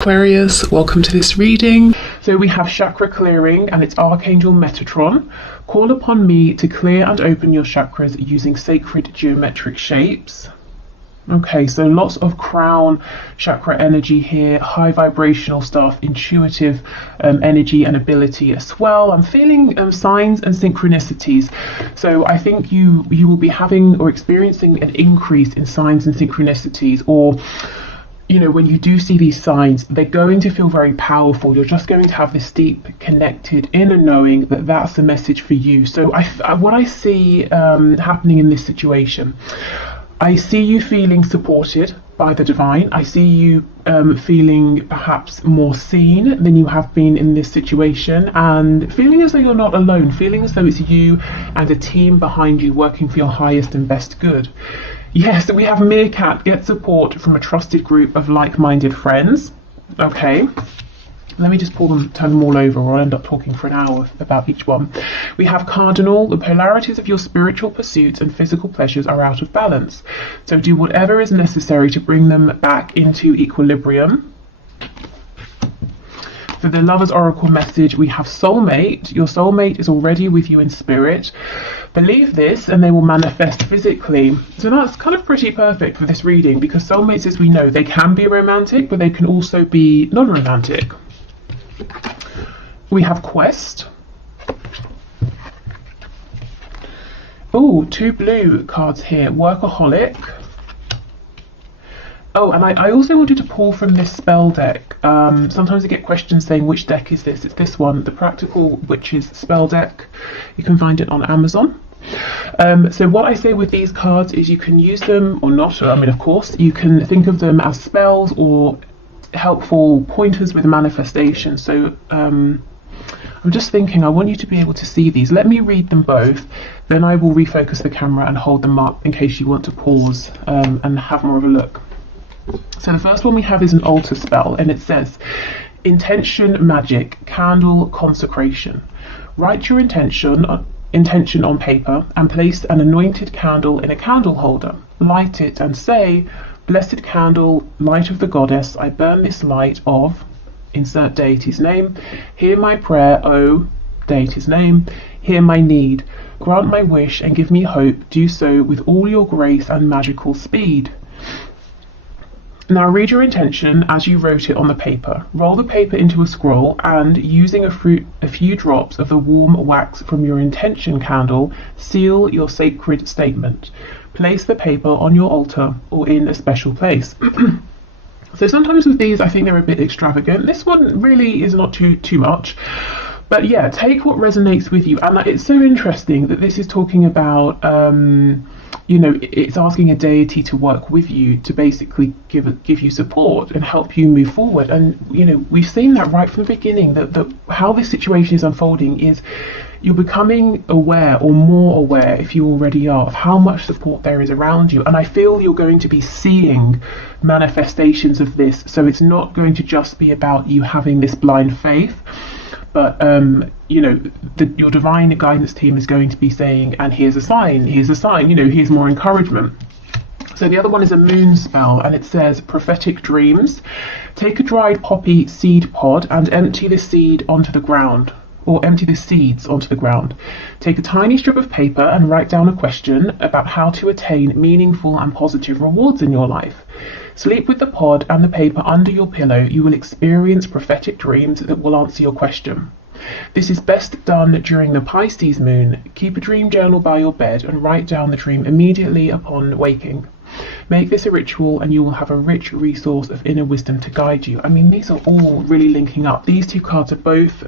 Aquarius, welcome to this reading. So we have chakra clearing and it's Archangel Metatron. Call upon me to clear and open your chakras using sacred geometric shapes. Okay, so lots of crown chakra energy here, high vibrational stuff, intuitive energy and ability as well. I'm feeling signs and synchronicities. So I think you will be having or experiencing an increase in signs and synchronicities, or you know, when you do see these signs, they're going to feel very powerful. You're just going to have this deep, connected inner knowing that that's the message for you. So what I see happening in this situation, I see you feeling supported by the divine. I see you feeling perhaps more seen than you have been in this situation, and feeling as though you're not alone, feeling as though it's you and a team behind you working for your highest and best good. Yes, we have Meerkat, get support from a trusted group of like-minded friends. Okay, let me just turn them all over, or I'll end up talking for an hour about each one. We have Cardinal, the polarities of your spiritual pursuits and physical pleasures are out of balance. So do whatever is necessary to bring them back into equilibrium. For the Lover's Oracle message, we have Soulmate. Your soulmate is already with you in spirit. Believe this and they will manifest physically. So that's kind of pretty perfect for this reading, because soulmates, as we know, they can be romantic, but they can also be non-romantic. We have Quest. Oh, 2 blue cards here. Workaholic. Oh, and I also wanted to pull from this spell deck. Sometimes I get questions saying, which deck is this? It's this one, the Practical Witches spell deck. You can find it on Amazon. So what I say with these cards is you can use them or not. I mean, of course, you can think of them as spells or helpful pointers with manifestation. So I'm just thinking, I want you to be able to see these. Let me read them both, then I will refocus the camera and hold them up in case you want to pause and have more of a look. So the first one we have is an altar spell, and it says, intention magic, candle consecration. Write your intention on paper and place an anointed candle in a candle holder. Light it and say, blessed candle, light of the goddess, I burn this light of, insert deity's name. Hear my prayer, O deity's name. Hear my need. Grant my wish and give me hope. Do so with all your grace and magical speed. Now read your intention as you wrote it on the paper. Roll the paper into a scroll and, using a few drops of the warm wax from your intention candle, seal your sacred statement. Place the paper on your altar or in a special place. So sometimes with these, I think they're a bit extravagant. This one really is not too much. But yeah, take what resonates with you. And it's so interesting that this is talking about, you know, it's asking a deity to work with you to basically give you support and help you move forward. And, you know, we've seen that right from the beginning, that how this situation is unfolding is you're becoming aware, or more aware if you already are, of how much support there is around you. And I feel you're going to be seeing manifestations of this. So it's not going to just be about you having this blind faith, but you know, your divine guidance team is going to be saying, and here's a sign, you know, here's more encouragement. So the other one is a moon spell, and it says prophetic dreams. Take a dried poppy seed pod and empty the seed onto the ground, or empty the seeds onto the ground. Take a tiny strip of paper and write down a question about how to attain meaningful and positive rewards in your life. Sleep with the pod and the paper under your pillow. You will experience prophetic dreams that will answer your question. This is best done during the Pisces moon. Keep a dream journal by your bed and write down the dream immediately upon waking. Make this a ritual and you will have a rich resource of inner wisdom to guide you. I mean, these are all really linking up. These two cards are both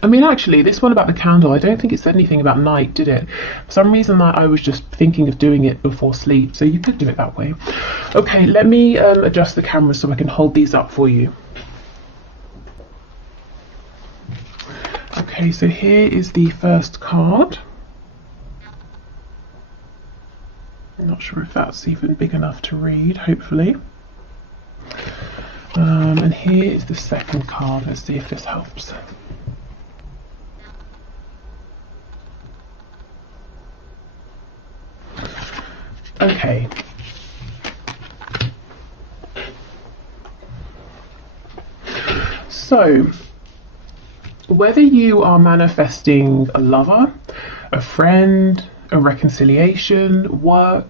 I mean, actually, this one about the candle, I don't think it said anything about night, did it? For some reason, I was just thinking of doing it before sleep, so you could do it that way. Okay, let me adjust the camera so I can hold these up for you. Okay, so here is the first card. I'm not sure if that's even big enough to read, hopefully. And here is the second card. Let's see if this helps. Okay. So whether you are manifesting a lover, a friend, a reconciliation, work,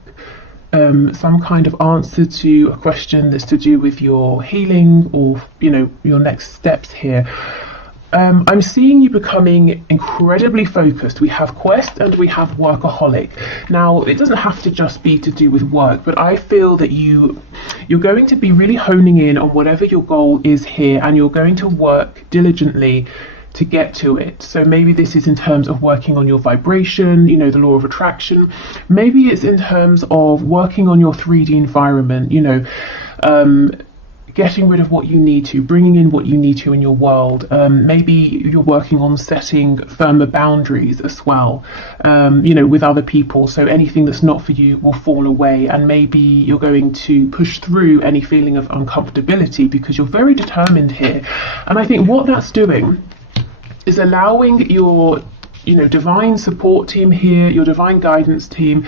some kind of answer to a question that's to do with your healing or, you know, your next steps here, I'm seeing you becoming incredibly focused. We have quest and we have workaholic. Now, it doesn't have to just be to do with work, but I feel that you're going to be really honing in on whatever your goal is here, and you're going to work diligently to get to it. So maybe this is in terms of working on your vibration, you know, the law of attraction. Maybe it's in terms of working on your 3D environment, you know, getting rid of what you need to, bringing in what you need to in your world. Maybe you're working on setting firmer boundaries as well, you know, with other people. So anything that's not for you will fall away, and maybe you're going to push through any feeling of uncomfortability because you're very determined here. And I think what that's doing is allowing your, you know, divine support team here, your divine guidance team,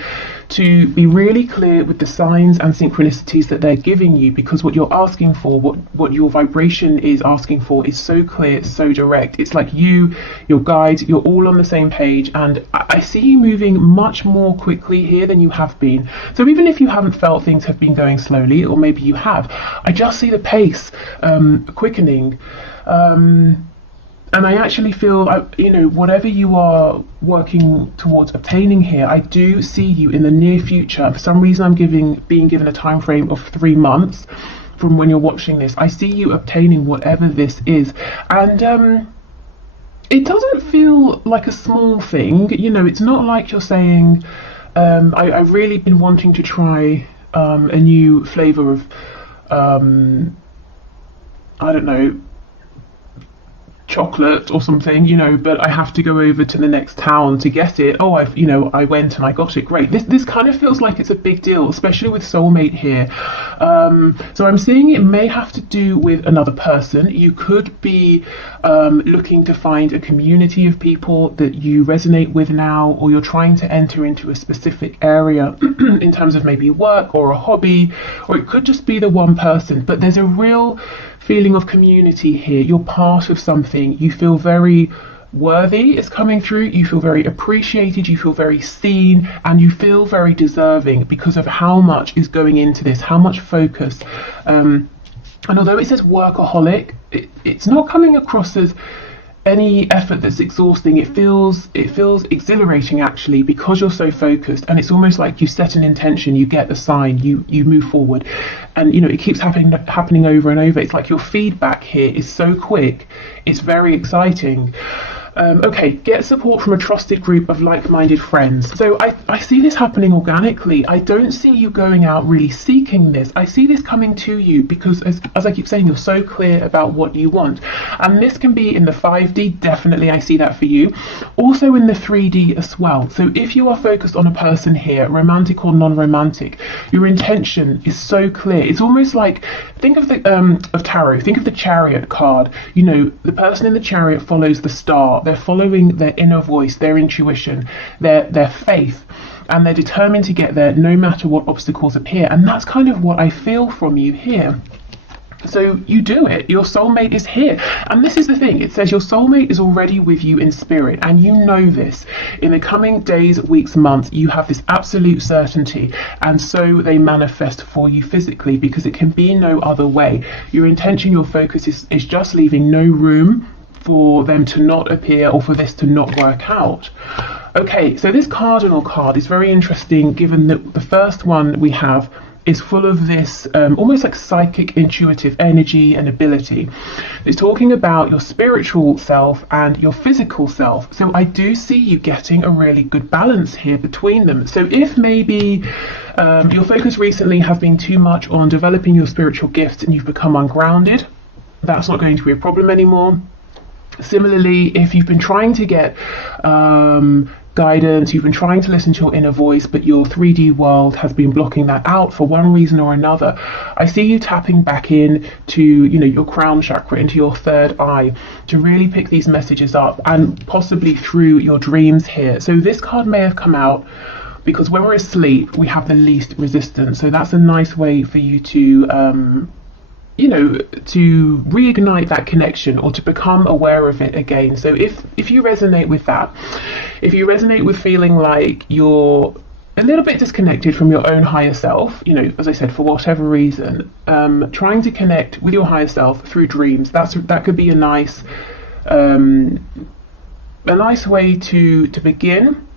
to be really clear with the signs and synchronicities that they're giving you, because what you're asking for, what your vibration is asking for, is so clear, so direct. It's like you, your guides, you're all on the same page, and I see you moving much more quickly here than you have been. So even if you haven't felt things have been going slowly, or maybe you have, I just see the pace quickening. And I actually feel, you know, whatever you are working towards obtaining here, I do see you in the near future. For some reason, I'm being given a time frame of 3 months from when you're watching this. I see you obtaining whatever this is. And it doesn't feel like a small thing. You know, it's not like you're saying, I've really been wanting to try a new flavour of, I don't know, chocolate or something, you know, but I have to go over to the next town to get it. Oh, I went and I got it. Great. This kind of feels like it's a big deal, especially with soulmate here. So I'm seeing it may have to do with another person. You could be looking to find a community of people that you resonate with now, or you're trying to enter into a specific area in terms of maybe work or a hobby, or it could just be the one person, but there's a real feeling of community here. You're part of something. You feel very worthy is coming through. You feel very appreciated. You feel very seen, and you feel very deserving because of how much is going into this, how much focus. And although it says workaholic, it's not coming across as any effort that's exhausting. It feels exhilarating actually, because you're so focused, and it's almost like you set an intention, you get the sign, you move forward, and you know, it keeps happening over and over. It's like your feedback here is so quick, it's very exciting. Okay, get support from a trusted group of like-minded friends. So I see this happening organically. I don't see you going out really seeking this. I see this coming to you because, as I keep saying, you're so clear about what you want. And this can be in the 5D, definitely I see that for you. Also in the 3D as well. So if you are focused on a person here, romantic or non-romantic, your intention is so clear. It's almost like, think of the of tarot, think of the Chariot card. You know, the person in the Chariot follows the star. They're following their inner voice, their intuition, their faith, and they're determined to get there no matter what obstacles appear. And that's kind of what I feel from you here. So you do it. Your soulmate is here. And this is the thing. It says your soulmate is already with you in spirit, and you know this. In the coming days, weeks, months, you have this absolute certainty, and so they manifest for you physically, because it can be no other way. Your intention, your focus is just leaving no room for them to not appear or for this to not work out. Okay, so this cardinal card is very interesting, given that the first one we have is full of this almost like psychic intuitive energy and ability. It's talking about your spiritual self and your physical self. So I do see you getting a really good balance here between them. So if maybe your focus recently has been too much on developing your spiritual gifts and you've become ungrounded, that's not going to be a problem anymore. Similarly, if you've been trying to get guidance, you've been trying to listen to your inner voice, but your 3D world has been blocking that out for one reason or another, I see you tapping back in to, you know, your crown chakra, into your third eye, to really pick these messages up, and possibly through your dreams here. So this card may have come out because when we're asleep, we have the least resistance. So that's a nice way for you to you know, to reignite that connection or to become aware of it again. So if you resonate with that, if you resonate with feeling like you're a little bit disconnected from your own higher self, you know, as I said, for whatever reason, trying to connect with your higher self through dreams, that could be a nice way to begin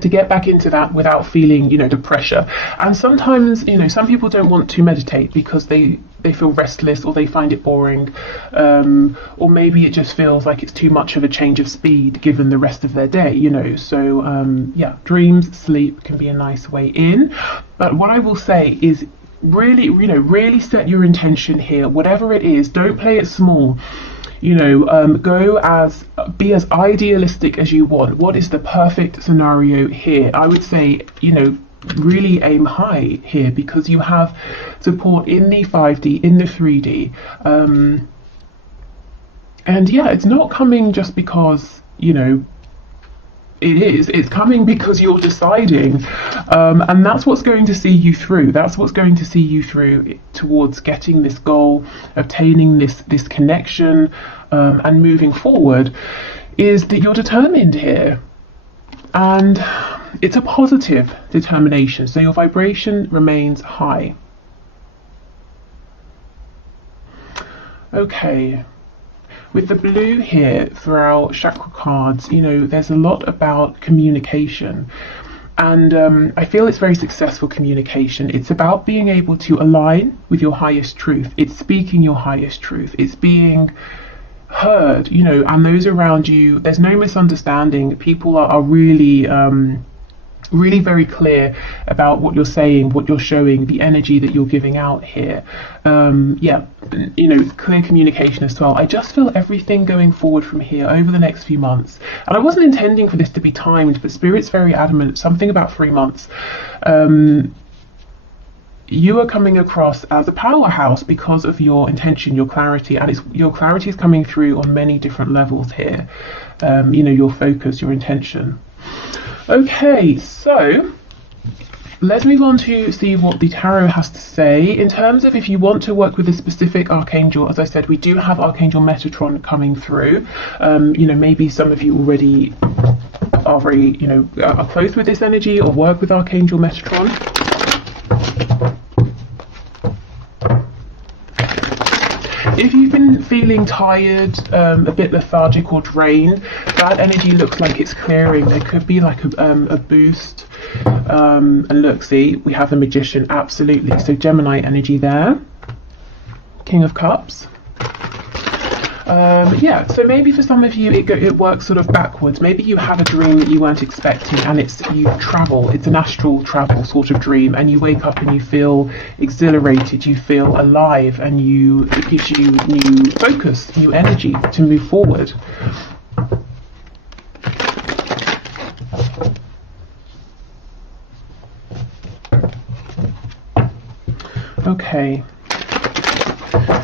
to get back into that without feeling, you know, the pressure. And sometimes, you know, some people don't want to meditate because they feel restless or they find it boring, or maybe it just feels like it's too much of a change of speed given the rest of their day, you know. So yeah, dreams, sleep can be a nice way in. But what I will say is really, you know, really set your intention here, whatever it is. Don't play it small. You know, be as idealistic as you want. What is the perfect scenario here? I would say, you know, really aim high here, because you have support in the 5D, in the 3D. And yeah, it's not coming just because, you know, it's coming because you're deciding, and that's what's going to see you through. That's what's going to see you through towards getting this goal, obtaining this connection, and moving forward, is that you're determined here, and it's a positive determination. So your vibration remains high. Okay. With the blue here for our chakra cards, you know, there's a lot about communication. And I feel it's very successful communication. It's about being able to align with your highest truth. It's speaking your highest truth. It's being heard, you know, and those around you, there's no misunderstanding. People are really really very clear about what you're saying, what you're showing, the energy that you're giving out here. Yeah, you know, clear communication as well. I just feel everything going forward from here over the next few months, and I wasn't intending for this to be timed, but Spirit's very adamant, something about 3 months. You are coming across as a powerhouse because of your intention, your clarity, and your clarity is coming through on many different levels here. You know, your focus, your intention. Okay, so let's move on to see what the tarot has to say in terms of if you want to work with a specific archangel. As I said, we do have Archangel Metatron coming through. You know, maybe some of you already are very, you know, are close with this energy or work with Archangel Metatron. If you've been feeling tired, a bit lethargic or drained, that energy looks like it's clearing. There could be like a boost. And look, see, we have the Magician, absolutely. So Gemini energy there. King of Cups. Yeah, so maybe for some of you it works sort of backwards. Maybe you have a dream that you weren't expecting, and you travel, it's an astral travel sort of dream, and you wake up and you feel exhilarated, you feel alive, and it gives you new focus, new energy to move forward. Okay.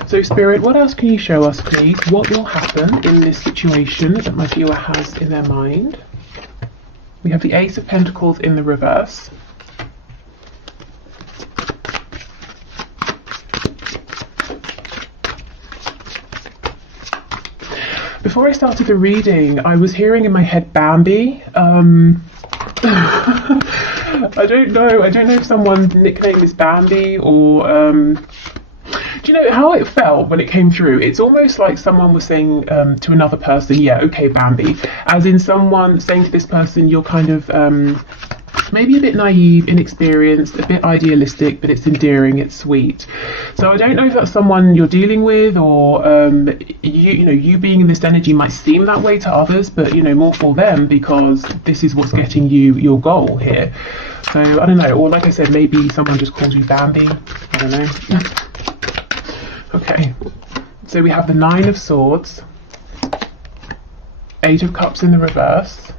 So Spirit, what else can you show us, please? What will happen in this situation that my viewer has in their mind? We have the Ace of Pentacles in the reverse. Before I started the reading, I was hearing in my head Bambi. I don't know if someone's nickname is Bambi or... Do you know how it felt when it came through? It's almost like someone was saying to another person, yeah, okay, Bambi. As in someone saying to this person, you're kind of maybe a bit naive, inexperienced, a bit idealistic, but it's endearing, it's sweet. So I don't know if that's someone you're dealing with, or you being in this energy might seem that way to others, but you know, more for them, because this is what's getting you your goal here. So I don't know, or like I said, maybe someone just calls you Bambi. I don't know. Okay, so we have the Nine of Swords, Eight of Cups in the reverse,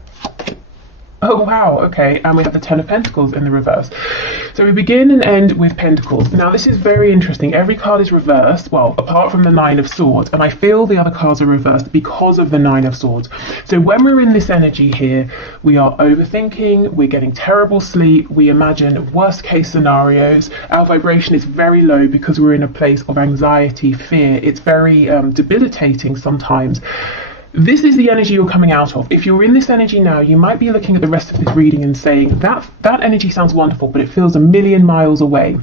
Oh wow, okay, and we have the Ten of Pentacles in the reverse. So we begin and end with Pentacles. Now this is very interesting. Every card is reversed, well, apart from the Nine of Swords, and I feel the other cards are reversed because of the Nine of Swords. So when we're in this energy here, we are overthinking, we're getting terrible sleep, we imagine worst case scenarios, our vibration is very low because we're in a place of anxiety, fear. It's very debilitating sometimes. This is the energy you're coming out of. If you're in this energy now, you might be looking at the rest of this reading and saying, that energy sounds wonderful, but it feels a million miles away.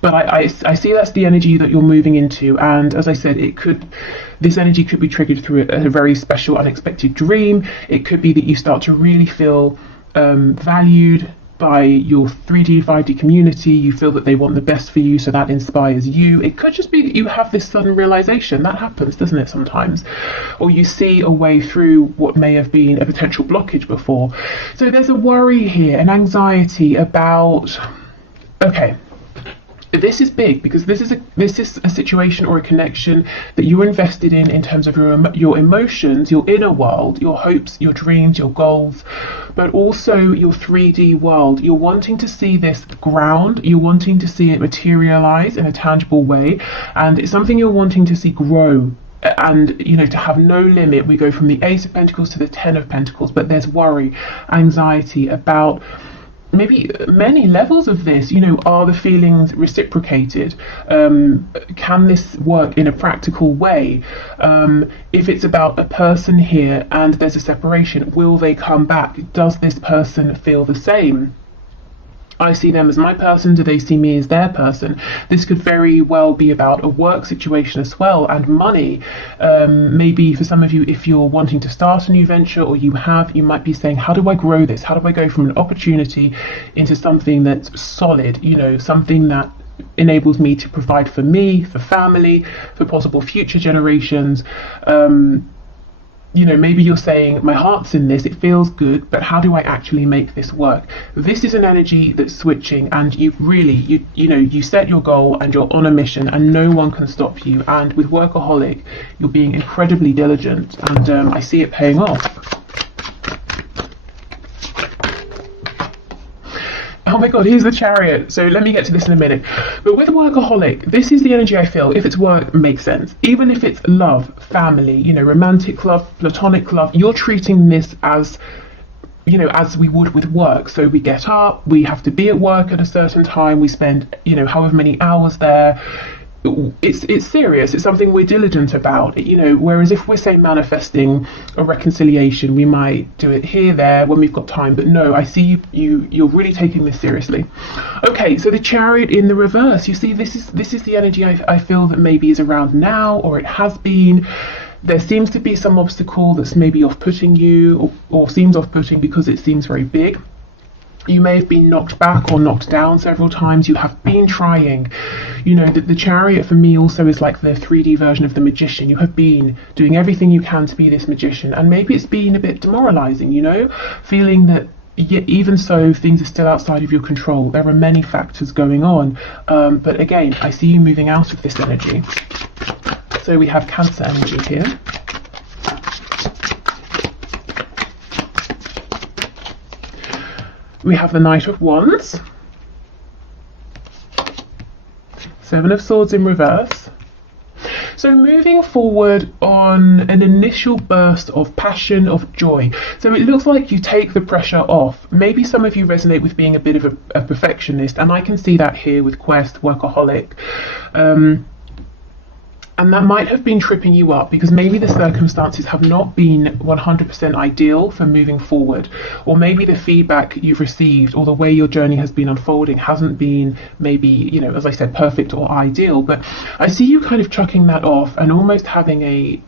But I see that's the energy that you're moving into. And as I said, this energy could be triggered through a very special, unexpected dream. It could be that you start to really feel valued by your 3D, 5D community. You feel that they want the best for you, so that inspires you. It could just be that you have this sudden realization. That happens, doesn't it, sometimes? Or you see a way through what may have been a potential blockage before. So there's a worry here, an anxiety about, okay, this is big because this is a situation or a connection that you're invested in terms of your emotions, your inner world, your hopes, your dreams, your goals, but also your 3D world. You're wanting to see this ground, you're wanting to see it materialize in a tangible way, and it's something you're wanting to see grow. And to have no limit. We go from the Ace of Pentacles to the Ten of Pentacles, but there's worry, anxiety about maybe many levels of this. Are the feelings reciprocated? Can this work in a practical way? If it's about a person here and there's a separation, will they come back? Does this person feel the same? I see them as my person, do they see me as their person? This could very well be about a work situation as well, and money. Maybe for some of you, if you're wanting to start a new venture, or you might be saying, how do I grow this? How do I go from an opportunity into something that's solid, something that enables me to provide for me, for family, for possible future generations? Maybe you're saying, my heart's in this, it feels good, but how do I actually make this work? This is an energy that's switching, and you set your goal and you're on a mission and no one can stop you. And with Workaholic, you're being incredibly diligent, and I see it paying off. Oh my god, here's the Chariot. So let me get to this in a minute. But with Workaholic, this is the energy I feel. If it's work, it makes sense. Even if it's love, family, romantic love, platonic love, you're treating this as, as we would with work. So we get up, we have to be at work at a certain time, we spend, however many hours there. It's serious. It's something we're diligent about, whereas if we're, say, manifesting a reconciliation, we might do it here, there, when we've got time. But no, I see you're really taking this seriously. Okay, so the Chariot in the reverse, you see, this is the energy I feel that maybe is around now, or it has been. There seems to be some obstacle that's maybe off-putting you, or seems off-putting because it seems very big. You may have been knocked back or knocked down several times. You have been trying. The Chariot for me also is like the 3D version of the Magician. You have been doing everything you can to be this magician, and maybe it's been a bit demoralizing, feeling that yet even so things are still outside of your control. There are many factors going on, but again, I see you moving out of this energy. So we have Cancer energy here. We have the Knight of Wands, Seven of Swords in reverse. So moving forward on an initial burst of passion, of joy. So it looks like you take the pressure off. Maybe some of you resonate with being a bit of a perfectionist, and I can see that here with Quest, Workaholic. And that might have been tripping you up because maybe the circumstances have not been 100% ideal for moving forward, or maybe the feedback you've received or the way your journey has been unfolding hasn't been maybe, as I said, perfect or ideal. But I see you kind of chucking that off and almost having a,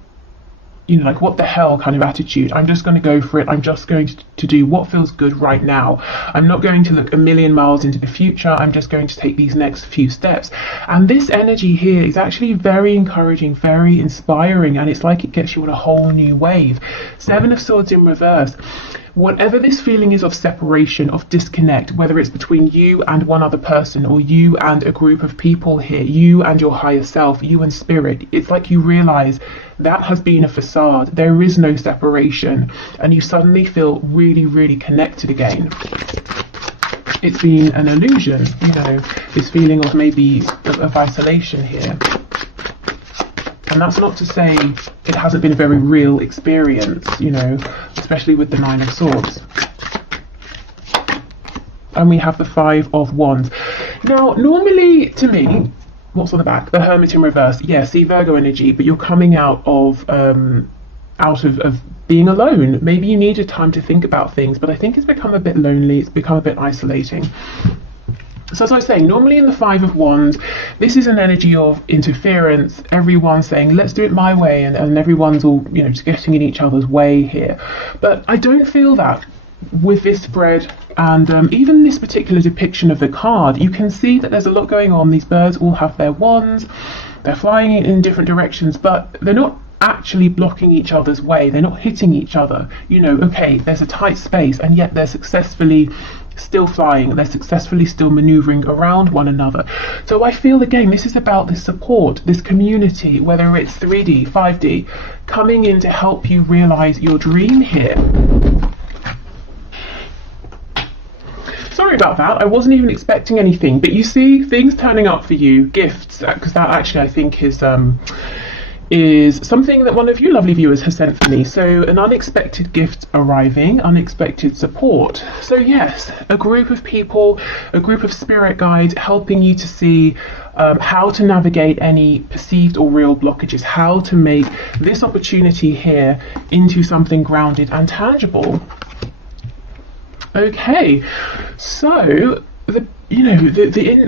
like, what the hell kind of attitude. I'm just going to go for it. I'm just going to do what feels good right now. I'm not going to look a million miles into the future. I'm just going to take these next few steps. And this energy here is actually very encouraging, very inspiring, and it's like it gets you on a whole new wave. Seven of Swords in reverse. whatever this feeling is of separation, of disconnect, whether it's between you and one other person, or you and a group of people here, you and your higher self, you and spirit, it's like you realize that has been a facade. There is no separation, and you suddenly feel really, really connected again. It's been an illusion, you know, this feeling of maybe of isolation here. And that's not to say it hasn't been a very real experience, you know, especially with the Nine of Swords. And we have the Five of Wands. Now, normally, to me, what's on the back? The Hermit in reverse. Yeah, see, Virgo energy, but you're coming out of being alone. Maybe you needed time to think about things, but I think it's become a bit lonely. It's become a bit isolating. So as I was saying, normally in the Five of Wands, this is an energy of interference, everyone saying, let's do it my way, and everyone's all, you know, just getting in each other's way here. But I don't feel that with this spread, and even this particular depiction of the card. You can see that there's a lot going on. These birds all have their wands, they're flying in different directions, but they're not actually blocking each other's way, they're not hitting each other. You know, okay, there's a tight space, and yet they're successfully still flying, they're successfully still maneuvering around one another. So I feel, again, this is about this support, this community, whether it's 3D, 5D, coming in to help you realize your dream here. Sorry about that, I wasn't even expecting anything, but you see things turning up for you, gifts, because that actually I think is something that one of you lovely viewers has sent for me. So an unexpected gift arriving, unexpected support. So yes, a group of people, a group of spirit guides helping you to see how to navigate any perceived or real blockages, how to make this opportunity here into something grounded and tangible. Okay, so the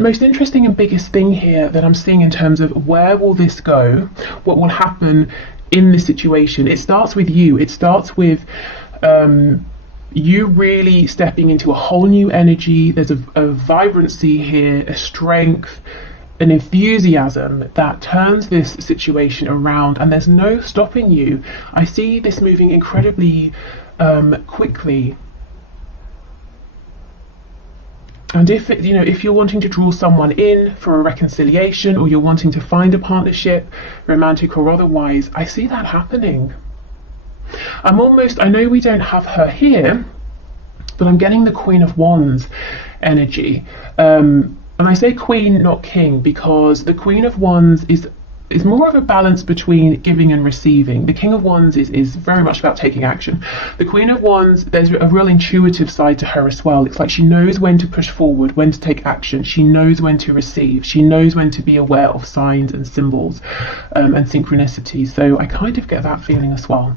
most interesting and biggest thing here that I'm seeing in terms of where will this go, what will happen in this situation, it starts with you. It starts with you really stepping into a whole new energy. There's a vibrancy here, a strength, an enthusiasm that turns this situation around, and there's no stopping you. I see this moving incredibly quickly. And if you're wanting to draw someone in for a reconciliation, or you're wanting to find a partnership, romantic or otherwise, I see that happening. I know we don't have her here, but I'm getting the Queen of Wands energy. And I say queen, not king, because the Queen of Wands is more of a balance between giving and receiving. The King of Wands is very much about taking action. The Queen of Wands, there's a real intuitive side to her as well. It's like she knows when to push forward, when to take action. She knows when to receive. She knows when to be aware of signs and symbols and synchronicities. So I kind of get that feeling as well.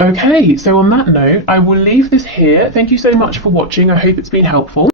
Okay, so on that note, I will leave this here. Thank you so much for watching. I hope it's been helpful.